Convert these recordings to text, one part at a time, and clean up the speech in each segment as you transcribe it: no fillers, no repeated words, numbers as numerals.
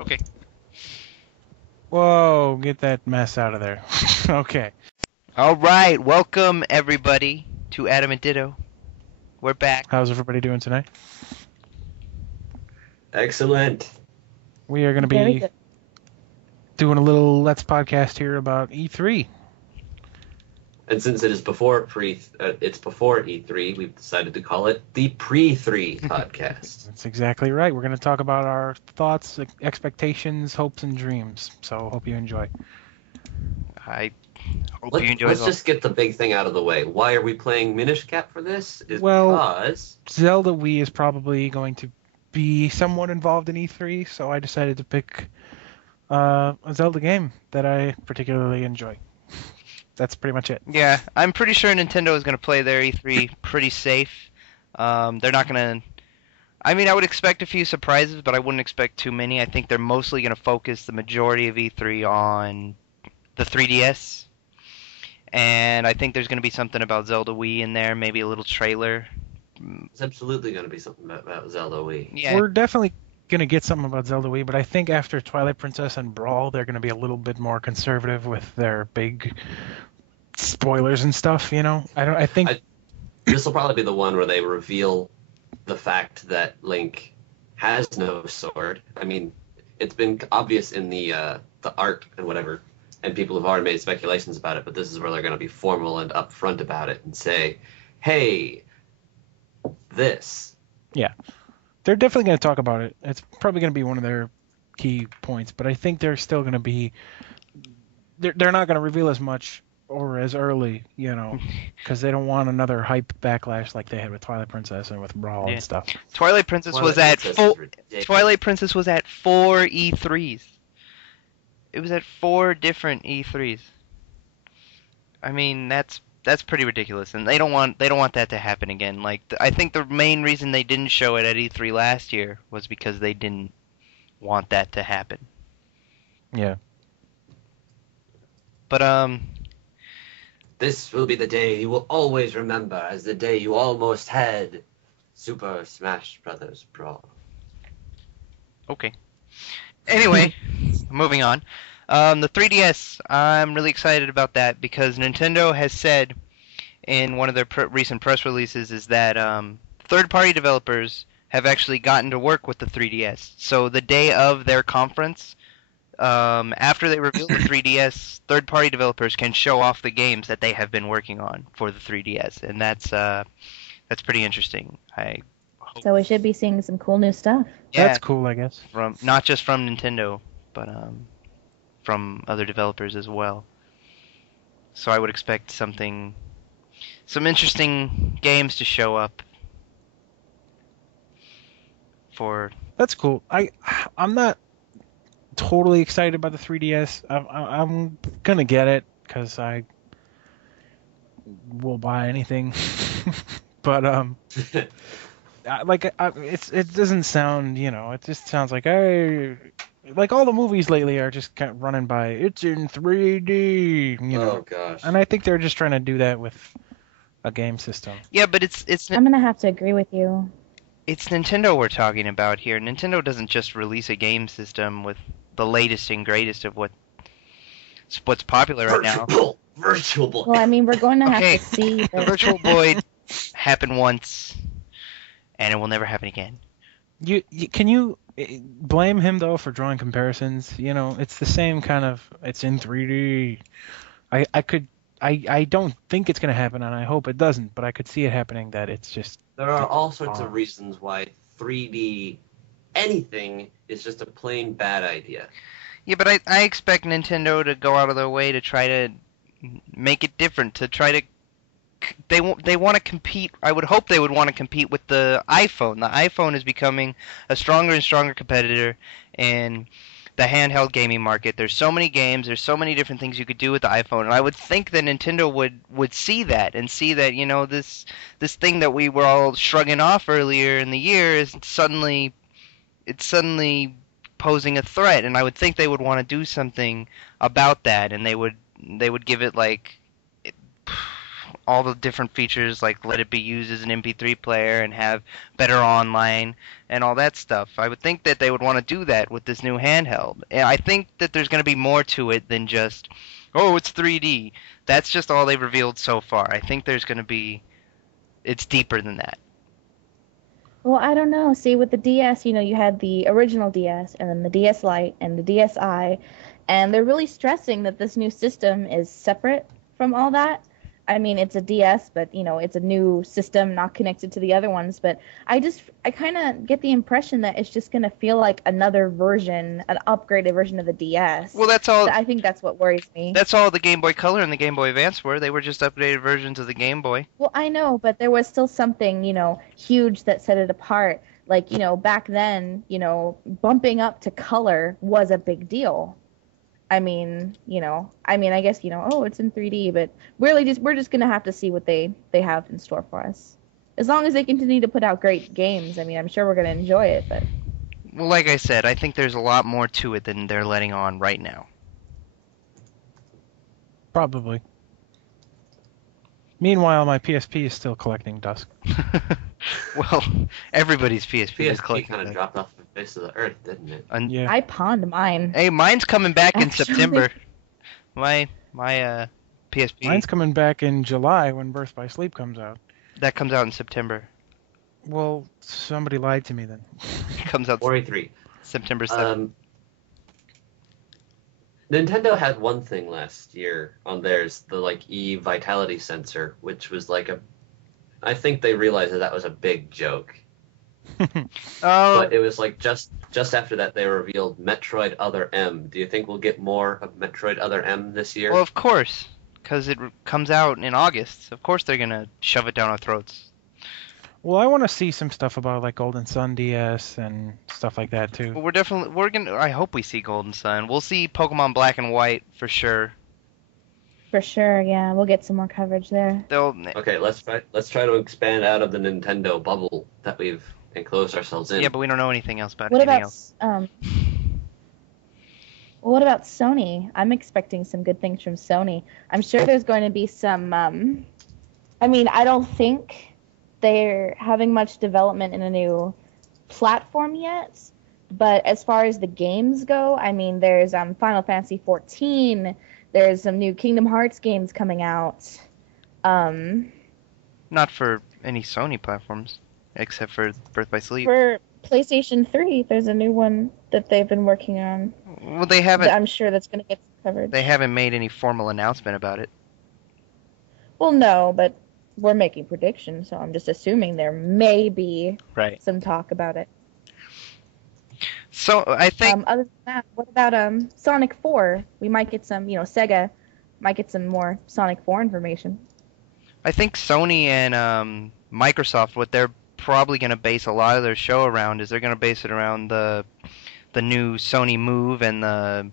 Okay. Whoa, get that mess out of there. Okay. All right. Welcome everybody to Adamant Ditto. We're back. How's everybody doing tonight? Excellent. We are going to Very be good. doing a little Let's podcast here about E3. And since it is before it's before E3, we've decided to call it the Pre3 podcast. That's exactly right. We're going to talk about our thoughts, expectations, hopes, and dreams. So hope you enjoy. I hope you enjoy Let's as well. just get the big thing out of the way. Why are we playing Minish Cap for this? Well- Because Zelda Wii is probably going to be somewhat involved in E3, so I decided to pick a Zelda game that I particularly enjoy. That's pretty much it. Yeah, I'm pretty sure Nintendo is going to play their E3 pretty safe. They're not going to... I mean, I would expect a few surprises, but I wouldn't expect too many. I think they're mostly going to focus the majority of E3 on the 3DS. And I think there's going to be something about Zelda Wii in there, maybe a little trailer. it's absolutely going to be something about Zelda Wii. Yeah, We're definitely going to get something about Zelda Wii, but I think after Twilight Princess and Brawl, they're going to be a little bit more conservative with their big spoilers and stuff, you know? I think This will probably be the one where they reveal the fact that Link has no sword. I mean, it's been obvious in the art and whatever, and people have already made speculations about it, but this is where they're going to be formal and upfront about it and say, hey, this. they're definitely going to talk about it. It's probably going to be one of their key points, but I think they're still going to be... They're not going to reveal as much or as early, you know, because they don't want another hype backlash like they had with Twilight Princess and with Brawl Yeah. and stuff. Twilight Princess Well, was at Princess full... is ridiculous. Twilight Princess was at 4 E3s. It was at 4 different E3s. I mean, that's pretty ridiculous, and they don't want that to happen again. Like, I think the main reason they didn't show it at E3 last year was because they didn't want that to happen. Yeah. But This will be the day you will always remember as the day you almost had Super Smash Brothers Brawl. okay. Anyway, moving on. The 3DS, I'm really excited about that because Nintendo has said in one of their recent press releases is that third-party developers have actually gotten to work with the 3DS. So the day of their conference, after they reveal the 3DS, third-party developers can show off the games that they have been working on for the 3DS, and that's pretty interesting. So we should be seeing some cool new stuff. Yeah, That's cool, I guess. from not just from Nintendo, but from other developers as well. So I would expect some interesting games to show up for... That's cool. I'm not totally excited about the 3DS. I'm gonna get it because I will buy anything. But it doesn't sound, you know, it just sounds like, hey, like all the movies lately are just kind of running by. It's in 3D, you know. Oh gosh. And I think they're just trying to do that with a game system. Yeah, but it's I'm gonna have to agree with you. it's Nintendo we're talking about here. Nintendo doesn't just release a game system with the latest and greatest of what's popular right now. Virtual Boy. Well, I mean, we're going to have Okay. to see The the Virtual Boy happened once, and it will never happen again. Can you blame him though for drawing comparisons? You know, it's the same kind of. It's in 3D. I don't think it's gonna happen, and I hope it doesn't. But I could see it happening. That it's just. There are all sorts of reasons why 3D anything is just a plain bad idea. Yeah, but I expect Nintendo to go out of their way to try to make it different, to try to... They want to compete. I would hope they would want to compete with the iPhone. The iPhone is becoming a stronger and stronger competitor in the handheld gaming market. There's so many games. There's so many different things you could do with the iPhone, and I would think that Nintendo would see that and see that, you know, this thing that we were all shrugging off earlier in the year is suddenly posing a threat, and I would think they would want to do something about that, and they would give it like all the different features, like let it be used as an MP3 player and have better online and all that stuff. I would think that they would want to do that with this new handheld. And I think that there's going to be more to it than just, oh, it's 3D. That's just all they've revealed so far. I think there's going to be, it's deeper than that. Well, I don't know. See, with the DS, you had the original DS and then the DS Lite and the DSi, and they're really stressing that this new system is separate from all that. I mean, it's a DS, but it's a new system, not connected to the other ones. But I kind of get the impression that it's just gonna feel like another version, an upgraded version of the DS. Well, that's all. So I think that's what worries me. That's all the Game Boy Color and the Game Boy Advance were. They were just updated versions of the Game Boy. Well, I know, but there was still something, huge that set it apart. Like, back then, bumping up to color was a big deal. I mean, I guess, oh, it's in 3D, but we're just gonna have to see what they have in store for us. As long as they continue to put out great games, I mean, I'm sure we're gonna enjoy it, but. Well, like I said, I think there's a lot more to it than they're letting on right now. Probably. Meanwhile, my PSP is still collecting dust. Well, everybody's PSP is PSP collecting kind of dust. dropped off the face of the earth, didn't it? Yeah. I pawned mine. Hey, mine's coming back in Actually. September. My PSP. Mine's coming back in July when Birth by Sleep comes out. That comes out in September. Well, somebody lied to me then. It comes out 43. September 7th. Nintendo had one thing last year on theirs, the e-vitality sensor, which was I think they realized that was a big joke. But it was just after that they revealed Metroid Other M. Do you think we'll get more of Metroid Other M this year? Well, of course, because it comes out in August. Of course they're gonna shove it down our throats. Well, I want to see some stuff about like Golden Sun DS and stuff like that too. But we're gonna. I hope we see Golden Sun. We'll see Pokemon Black and White for sure. For sure, yeah. We'll get some more coverage there. Okay, let's try to expand out of the Nintendo bubble that we've enclosed ourselves in. Yeah, but we don't know anything else about What anything about else. what about Sony? I'm expecting some good things from Sony. I'm sure there's going to be some I mean, I don't think they're having much development in a new platform yet, but as far as the games go, I mean, there's Final Fantasy 14, there's some new Kingdom Hearts games coming out. Not for any Sony platforms, except for Birth by Sleep. For PlayStation 3, there's a new one that they've been working on. Well, they haven't. I'm sure that's going to get covered. They haven't made any formal announcement about it. Well, no, but we're making predictions, so I'm just assuming there may be some talk about it. So I think. Other than that, what about Sonic 4? We might get some, Sega might get some more Sonic 4 information. I think Sony and Microsoft, what they're probably going to base a lot of their show around is they're going to base it around the new Sony Move and the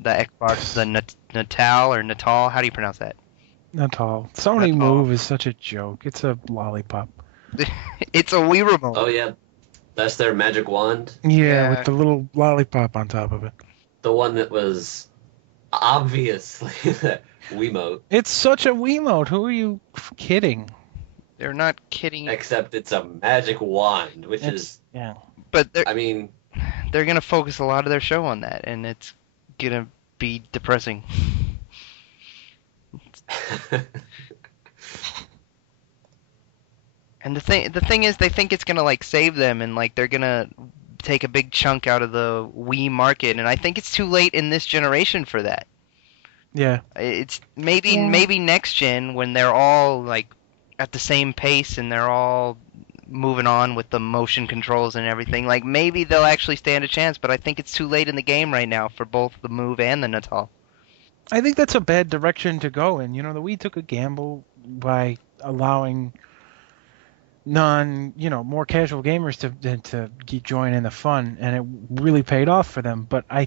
Xbox, the Natal. How do you pronounce that? Natal. Sony Move is such a joke. It's a lollipop. It's a Wii remote. Oh yeah, that's their magic wand. Yeah, with the little lollipop on top of it. The one that was obviously that Wiimote. It's such a Wiimote. Who are you kidding? They're not kidding. Except it's a magic wand, which is yeah. But they're gonna focus a lot of their show on that, and it's gonna be depressing. And the thing is, they think it's gonna save them, and they're gonna take a big chunk out of the Wii market, and I think it's too late in this generation for that. Yeah. It's maybe next gen when they're all at the same pace and they're all moving on with the motion controls and everything. Maybe they'll actually stand a chance, but I think it's too late in the game right now for both the Move and the Natal. I think that's a bad direction to go in. The Wii took a gamble by allowing more casual gamers to join in the fun, and it really paid off for them. But I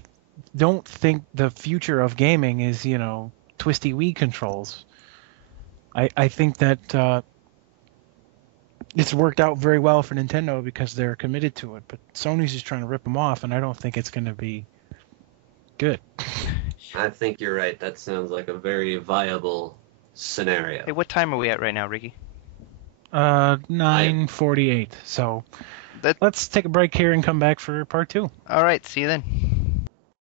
don't think the future of gaming is, twisty Wii controls. I think that it's worked out very well for Nintendo because they're committed to it, but Sony's just trying to rip them off, and I don't think it's going to be good. I think you're right. That sounds like a very viable scenario. Hey, what time are we at right now, Ricky? 9:48. So That. let's take a break here and come back for part 2. All right. See you then.